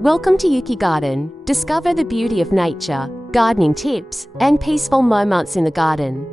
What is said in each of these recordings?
Welcome to Yuki Garden. Discover the beauty of nature, gardening tips, and peaceful moments in the garden.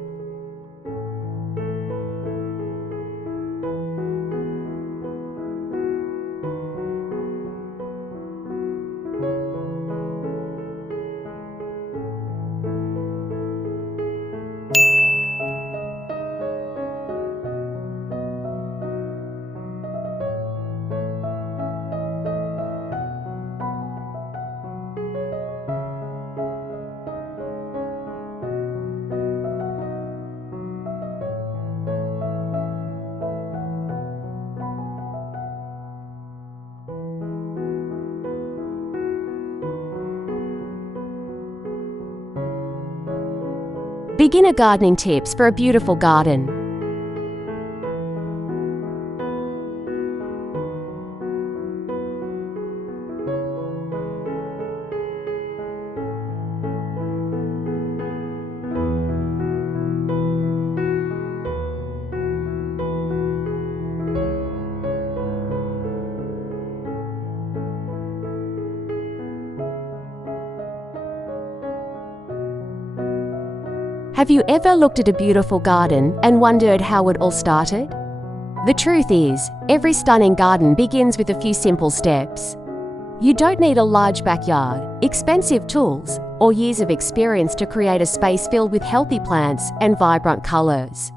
Beginner gardening tips for a beautiful garden. Have you ever looked at a beautiful garden and wondered how it all started? The truth is, every stunning garden begins with a few simple steps. You don't need a large backyard, expensive tools, or years of experience to create a space filled with healthy plants and vibrant colors.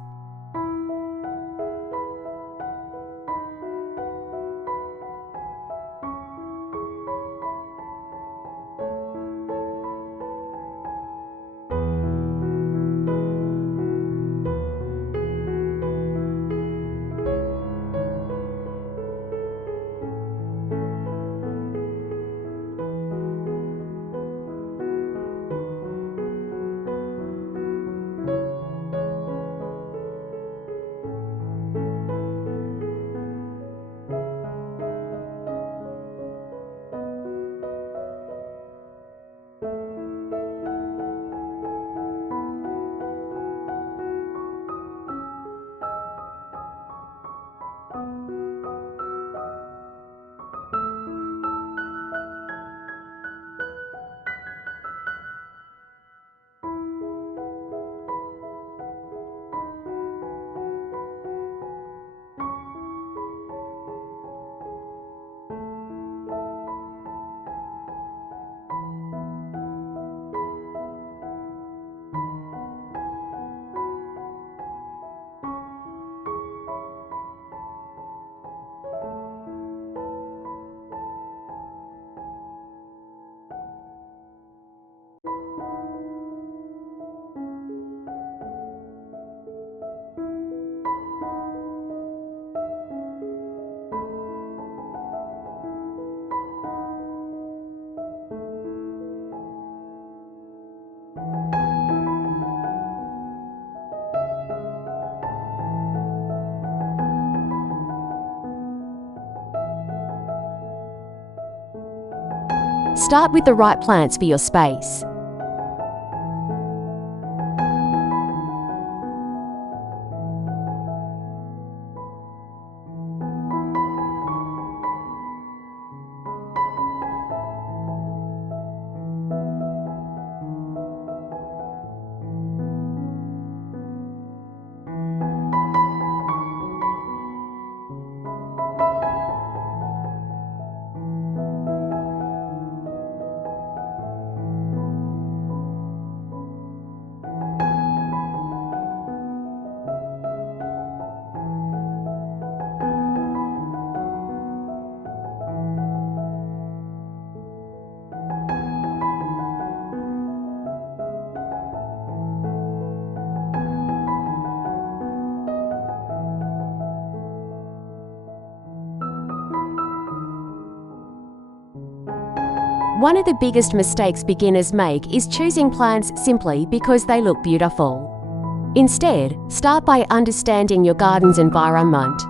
Start with the right plants for your space. One of the biggest mistakes beginners make is choosing plants simply because they look beautiful. Instead, start by understanding your garden's environment.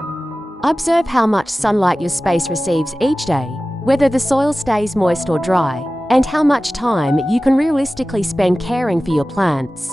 Observe how much sunlight your space receives each day, whether the soil stays moist or dry, and how much time you can realistically spend caring for your plants.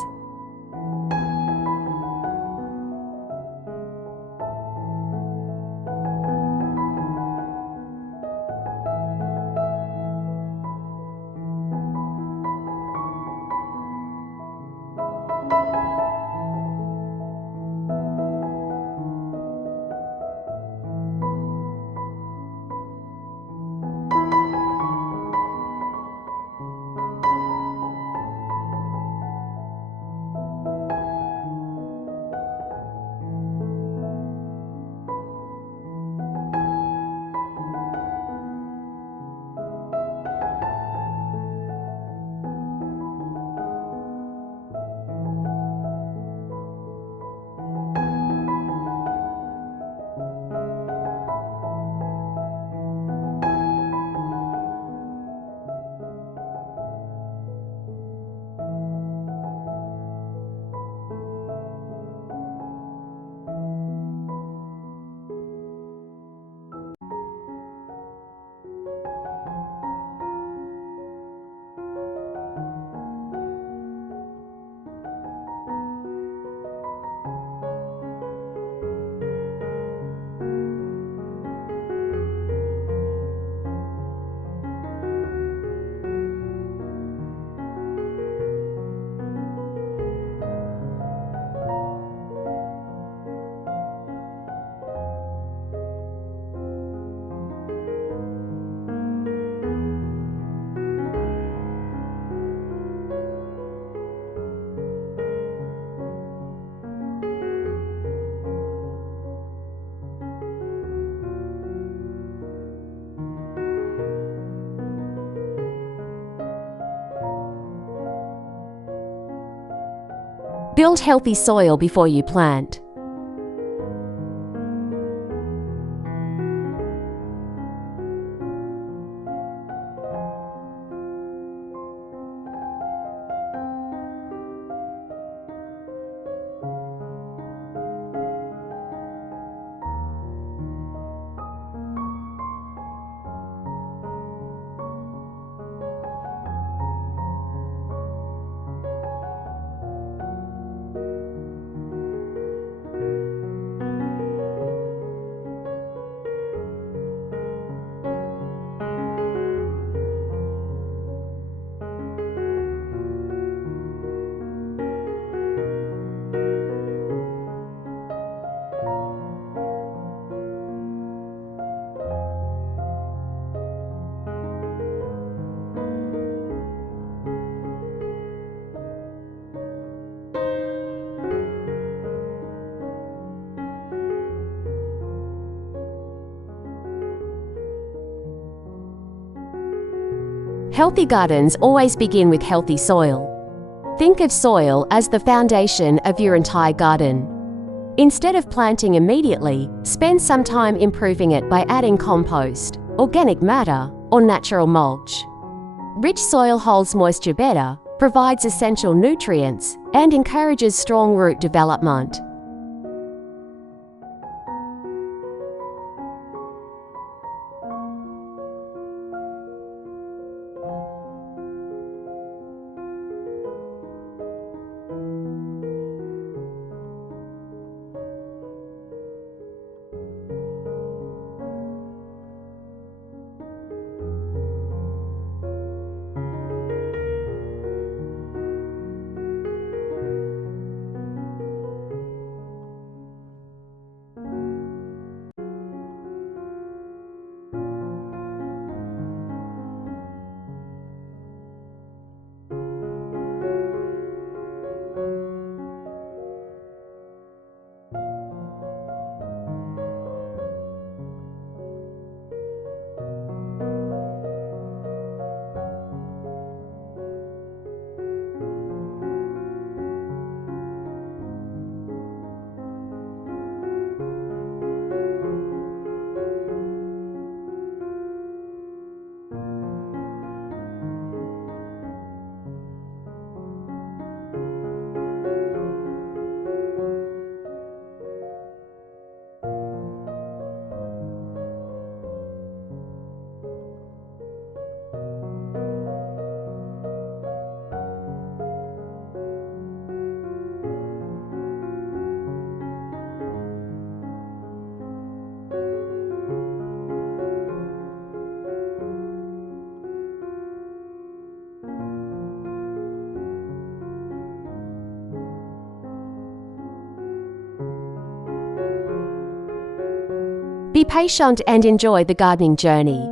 Build healthy soil before you plant. Healthy gardens always begin with healthy soil. Think of soil as the foundation of your entire garden. Instead of planting immediately, spend some time improving it by adding compost, organic matter, or natural mulch. Rich soil holds moisture better, provides essential nutrients, and encourages strong root development. Be patient and enjoy the gardening journey.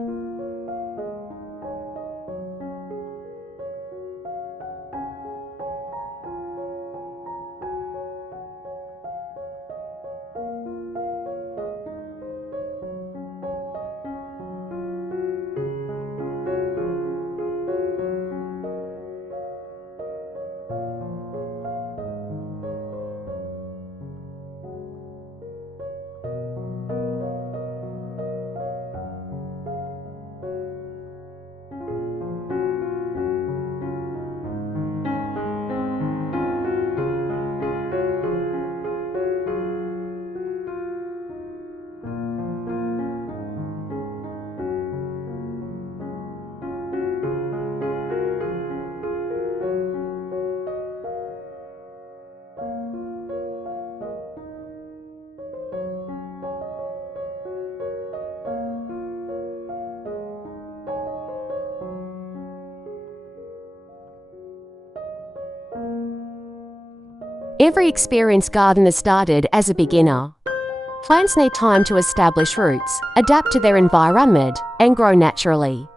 Every experienced gardener started as a beginner. Plants need time to establish roots, adapt to their environment, and grow naturally.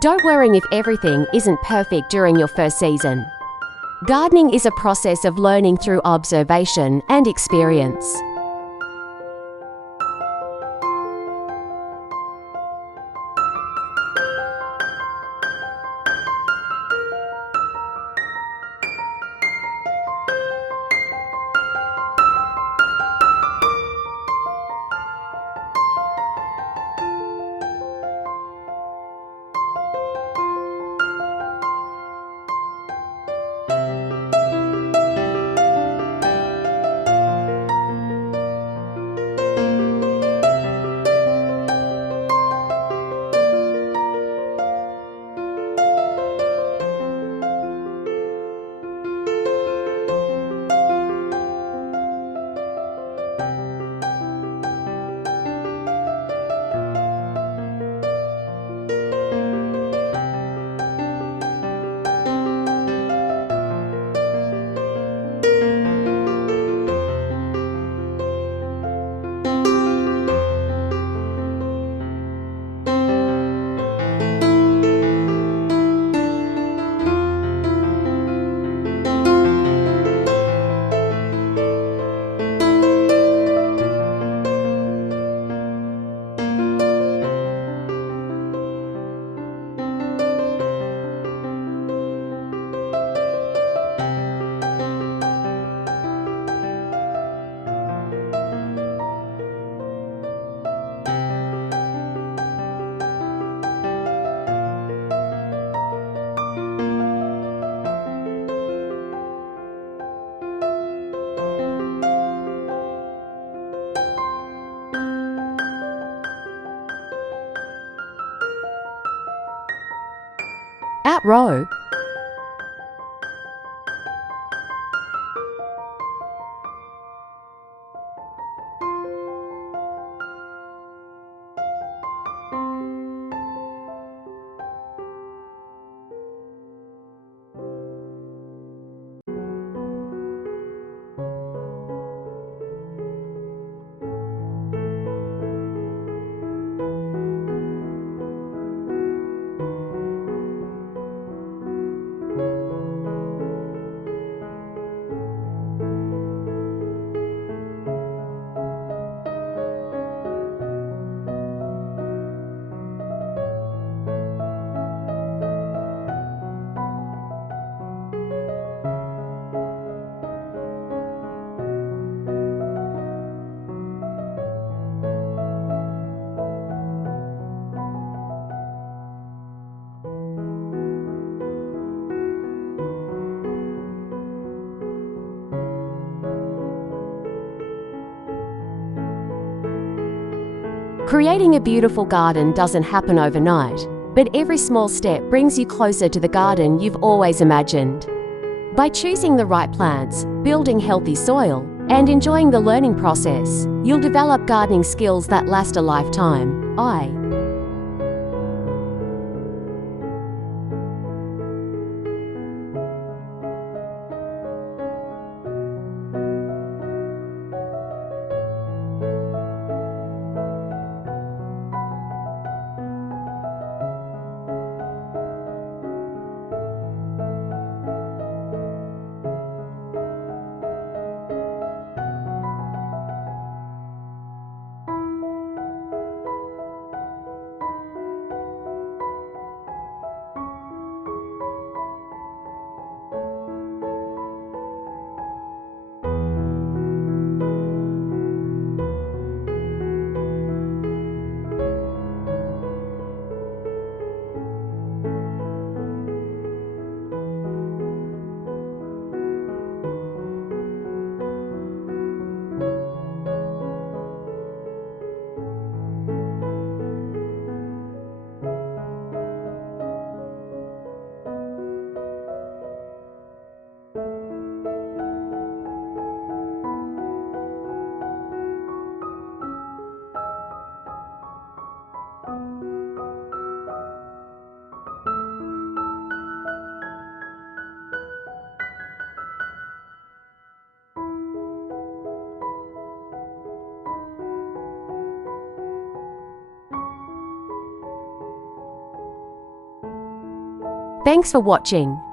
Don't worry if everything isn't perfect during your first season. Gardening is a process of learning through observation and experience. At row. Creating a beautiful garden doesn't happen overnight, but every small step brings you closer to the garden you've always imagined. By choosing the right plants, building healthy soil, and enjoying the learning process, you'll develop gardening skills that last a lifetime. Thanks for watching.